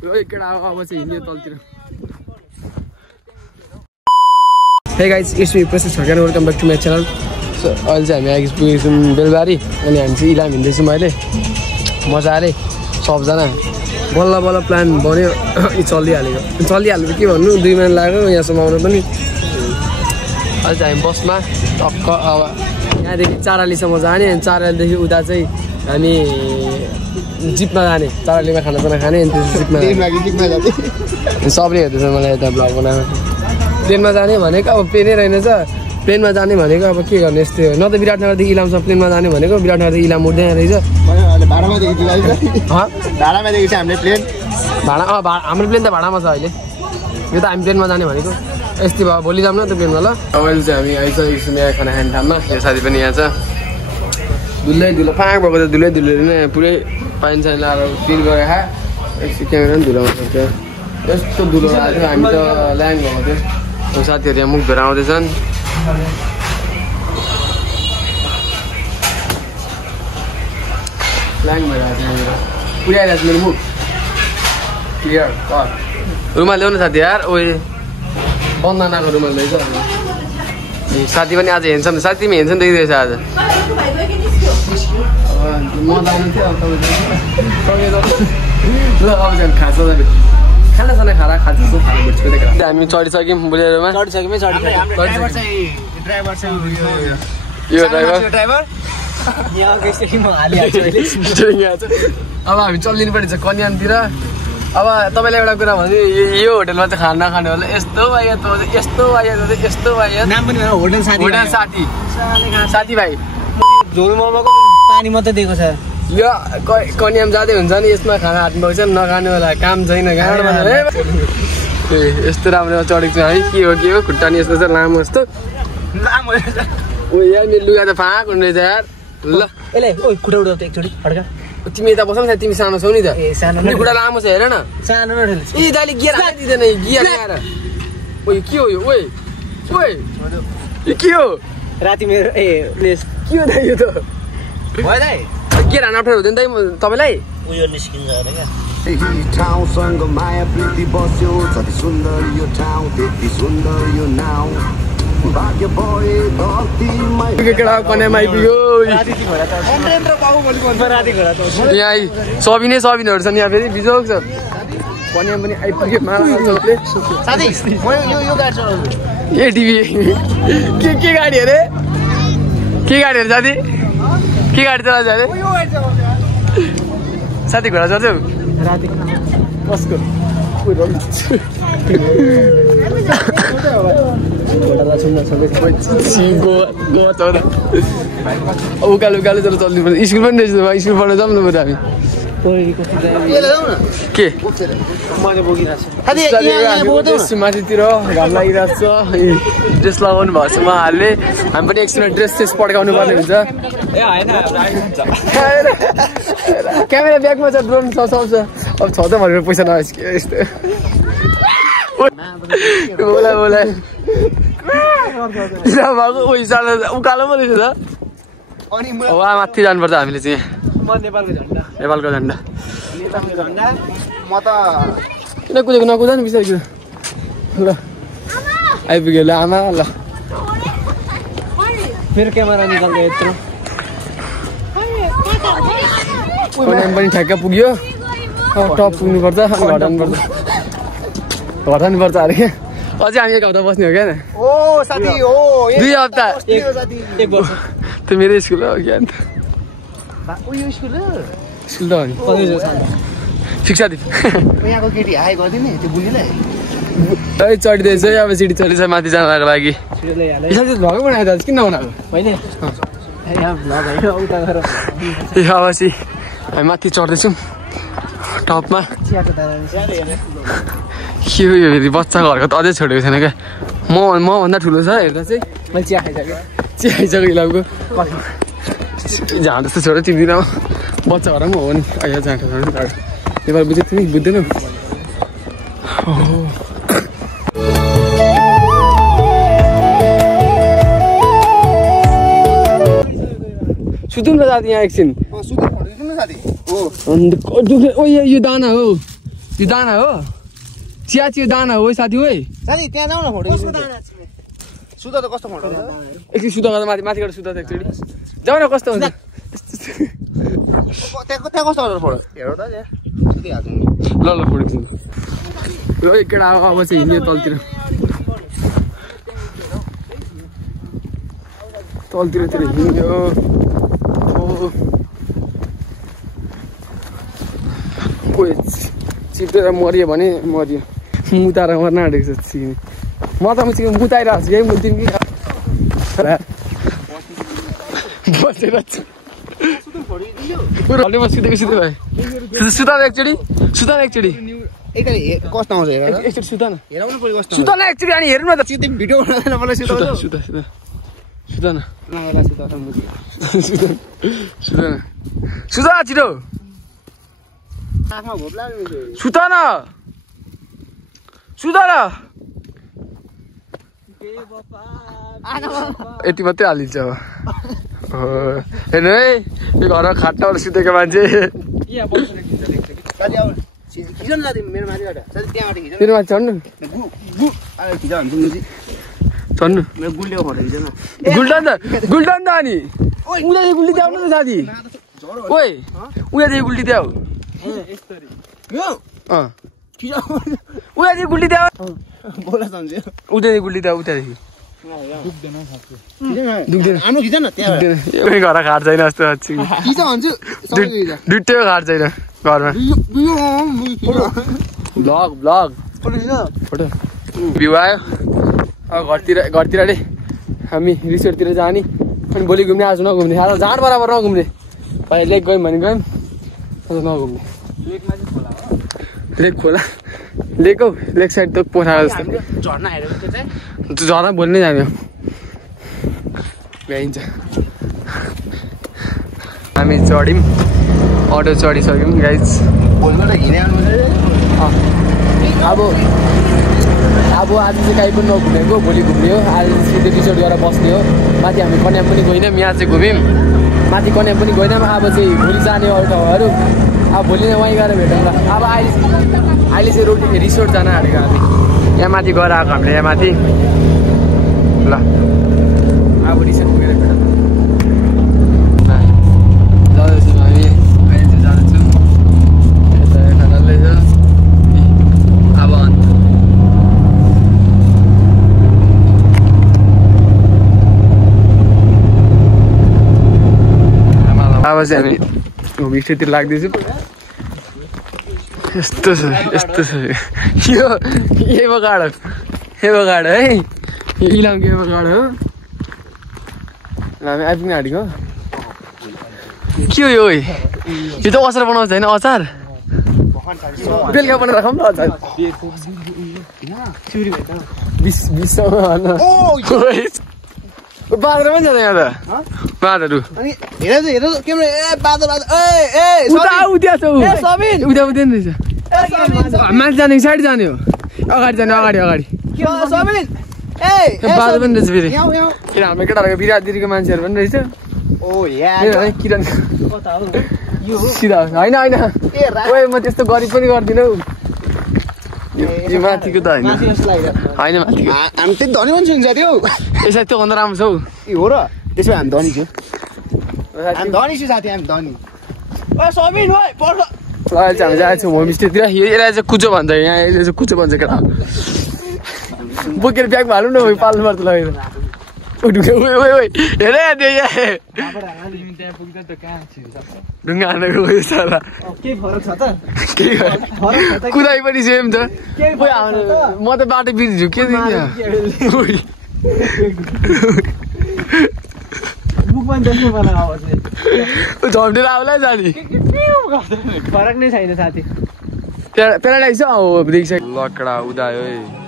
Hey guys, it's me Precious again. Welcome back to my channel. So अहिले चाहिँ हामी आइपुगेछौँ बेलबारी अनि हामी चाहिँ इलाम हिँड्दैछौँ अहिले मजा आयो सबजना बल्ल बल्ल प्लान बन्यो चलिहालेको के भन्नु 2 महिना लाग्यो यहाँसम्म आउनु पनि अहिले चाहिँ हामी बसमा टक्क अब यहाँदेखि चारालीसम्म जाने अनि चारालीदेखि उता चाहिँ हामी जिपमा जाने चारालीमा खानासाना खाने अनि त्यसपछि जिपमा जाने सबले हेर्दैछ मलाई यता ब्लग बनाएको प्लेनमा जाने भनेको अब प्लेनै रहेनछ प्लेनमा जाने भनेको अब के गर्ने यस्तै हो न त विराटनगरदेखि इलामसम्म प्लेनमा जाने भनेको विराटनगरदेखि इलाम उठ्दैन रहेछ हाम्रो प्लेन त भाडामा छ अहिले यो त हामी प्लेनमा जाने भनेको यस्तै भयो भोलि जाऊँ न त प्लेनमा ल अहिले चाहिँ हामी आइसकेको छौँ यहाँ खाना खाने ठाउँमा यो साथी पनि यहाँ छ धुलो फाँक भएको त धुलै नै पुरै पानी सानी लगाएर क्लिन गरेर खा एकछिन क्यामेरा पनि धुलो आउँछ यस्तो धुलो आएको थियो हामी त ल्याङ भएको थियो साथीहरू यहाँ मुख धोएर आउँदैछन् ल्याङ भइरहेको थियो पुऱ्याइरहेको छ मेरो मुख क्लियर रुमाल ल्याउनु साथी यार ओए बन्दनाको रुमाल रहेछ साथी पनि आज हेर्छ साथी तिमी हेर्छ नि देखिरहेछ आज म जानु थियो अब तपाईँ खान्छ खानासाना खाजा भेट्छु हामी चढिसक्यौँ बुलेरोमा अब हामी चलिनु पर्छ कन्यानतिर अब तपाईँलाई एउटा कुरा भने यो होटलमा चाहिँ खाना नखाने होला यस्तो होटल साथीभाइ झोल मोमोको पानी मात्रै दिएको छ यो कन्याम जाँदै हुन्छ नि यसमा खाना हाट्नुभएको छ नखाने होला काम छैन कहाँबाट यस्तो राम्रो चढेको छु है के हो खुट्टा नि यस्तो छ लामो यस्तो ओ यार मेरो लुगा त फाँक हुने रहेछ यार ल खुट्टा उठाउँछ एकचोटि फड्का तिमी यता बस्छौ नि तिमी सानो छौ नि त सानो खुट्टा लामो छ हेर न सानो ए दाइले गियर हालिदिँदैन गियर ल्याएर ओ के हो यो ओए के हो राति मेरो के हो दाइ यो त गियर हान्न अप्ठ्यारो हुँदैन दाइ तपाईँलाई उयो निस्किन्छ अरे क्या ठाउँसँग माया प्रीति बस्यो जति सुन्दर यो ठाउँ त्यति सुन्दर यो नाउँ भाग्य भए धरतीमै कन्यामा आइपुग्यो यहाँ सबिनहरू छन् यहाँ फेरि बिजोग छ कन्या पनि आइपुग्यो एटिभी के गाडी अरे साथी के गाडी चलाउँछ अरे साथी घोडा चढ्छौ राति कसको उकालो चल्नु पर्छ स्कुल पनि रहेछ स्कुल पढ्न जाऊँ न बरु हामी के माथितिर घाम लागिरहेको छ ड्रेस लगाउनु भएको छ उहाँहरूले हामी पनि एकछिन ड्रेस पड्काउनु पर्ने हुन्छ क्यामेरा ब्यागमा छ ड्रोन छ सब छ अब छ त भनेर पैसा नआएछ यस्तो बोला उकालो पो रहेछ त वहाँ माथि जानुपर्छ हामीले चाहिँ नेपालको झन्डा म त किन कुदेको नकुदा नि बिस्तारै ल आइपुग्यो ल आमा ल मेरो क्यामेरा निकाल्दै यत्रो पनि ठ्याक्क पुग्यो टप पुग्नुपर्छ घटाउनुपर्छ अरे क्या अझै हामी 1 हप्ता बस्ने हो क्या 2 हप्ता 1 वर्ष त्यो मेरो स्कुल हो क्या अन्त स्कुल त हो नि शिक्षा दिप यहाँको केटी हाई गरिदिने त्यो बुढीलाई चढिँदैछ अब सिडी चढिँदैछ माथि जानको लागि भ्लगै बनाएको त किन नबनाएको होइन हामी माथि चढ्दैछौँ टपमा के हो यो फेरि बच्चा घरको त अझै छोडेको छैन क्या मभन्दा ठुलो छ हेर्दा चाहिँ मैले चिया खाइसक्यो इलामको जहाँ जस्तो छोडो चिन्दिनँ बच्चा घर पनि हो नि अहिले जाँटा छ नेपाल बुझ्यो तिमी बुझ्दैनौ सुतौँ न साथी यहाँ एकछिन यो दाना हो त्यो दाना हो चिया चियो दाना हो साथी हो साथी त्यहाँ जाऊ न फोटो सुधा त कस्तो फोटो एकचोटि सुधा गर्दा माथिबाट सुधा एकचोटि जाऊ न कस्तो हुन्छ त्यहाँ कस्तो फोटो हेर त ल ल फोटो खिच्नु यो केटा अब चाहिँ हिँड्यो तलतिर हिँड्यो कोही चिप्लेर मरियो भने मरियो मुताएर मर्न आँटेको छ चिक्ने म त चिक्ने मुताइरहेको छु यही मुल्थ्यौँ कि बसेर म सुतेको सुते भाइ सुता एकचोटि कस्तो आउँछ एकचोटि सुता न हेराउनु पर्यो कस्तो सुता न एकचोटि अनि हेर्नु न त भिडियो बनाउँदैन मलाई सुता न सुता छिटो आँखमा घोप लाग्यो सुता न यति मात्रै हालिन्छ अब हेर्नु है यो घरमा खाटबाट सुतेको मान्छे मेरो माथि चढ्नु चढ्नु गुल्टन त अनि उनीहरू गुल्टी द्याउ न त साथी ओइ उनीहरू गुल्टी द्याउ उनीहरू गुल्टी द्याउ उनीहरू गुल्टी द्याउ उतादेखि घर खाट छैन जस्तो दुइटै खाट छैन घरमा ब्लग फोटो भ्यू आयो अब घरतिर अरे हामी रिसोर्टतिर जाने अनि भोलि घुम्ने आज नघुम्ने आज जाँड बराबर नघुम्ने भाइ लेक गयौँ भने गयौँ आज नघुम्ने लेक खोला लेक हौ लेक साइड त पोखरा जस्तो झर्ना भोलि नै जाने हो भ्याइन्छ हामी चढ्यौँ अटो चढिसक्यौँ गाइज अब आज चाहिँ काहीँ पनि नघुमेको भोलि घुम्ने हो आज सिधै रिसोर्ट गएर बस्ने हो माथि हामी कन्याम पनि गएनौँ यहाँ चाहिँ घुम्यौँ माथि कन्याम पनि गएनौँ अब चाहिँ भोलि जाने अरू ठाउँहरू अब भोलि नै वहीँ गएर भेटौँ ल अब अहिले चाहिँ रोटी रिसोर्ट जान आँटेको हामी यहाँ माथि गएर आएको हामीले यहाँ माथि ल अब रिसोर्ट पुगेर भेटौँ जाँदैछौँ हामी अहिले चाहिँ जाँदैछौँ यता खानालाई छ अब अन्त अब चाहिँ हामी होमस्टेतिर लाग्दैछौँ यस्तो छ यो एभोकाडो है इलामको एभोकाडो हो हामी आइपुग्न आँटेको के हो यो त अचार बनाउँछ होइन अचार बेलुका बनाएर खाऊँ न अचार 20 बाँदर पनि छ त यहाँ त बाँदरहरू माथि जाने साइड जाने हो अगाडि जाने अगाडि बाँदर पनि रहेछ फेरि किन हाम्रो केटाहरूको बिरादगिरीको मान्छेहरू पनि रहेछ किरण सिधा होइन म त्यस्तो गरिब पनि गर्दिनँ हौ यो माथिको त होइन माथिको हामी त्यही धनी मान्छे हुन्छ त्यो यसरी त्यो भन्दा राम्रो छ हौ हो र त्यसो हामी धनी छु हामी धनी छु साथी हामी धनी सबिन भाइ पर्छ अहिले चाहिँ हामी जाएको छौँ होमस्टेतिर यसलाई चाहिँ कुचो भन्छ यहाँ यसले चाहिँ कुचो भन्छ केटा बोकेर ब्यागमा हालौँ न पाल्नु पर्छ लगेर हेरे ढुङ्गा हानेको उयो साला कुदाइ पनि सेम छ म त बाटो बिर्सिन्छु के झम्टेर आउला जाने फरक नै छैन साथी प्याराडाइज हो देखिसक्यो लकडा उदायो है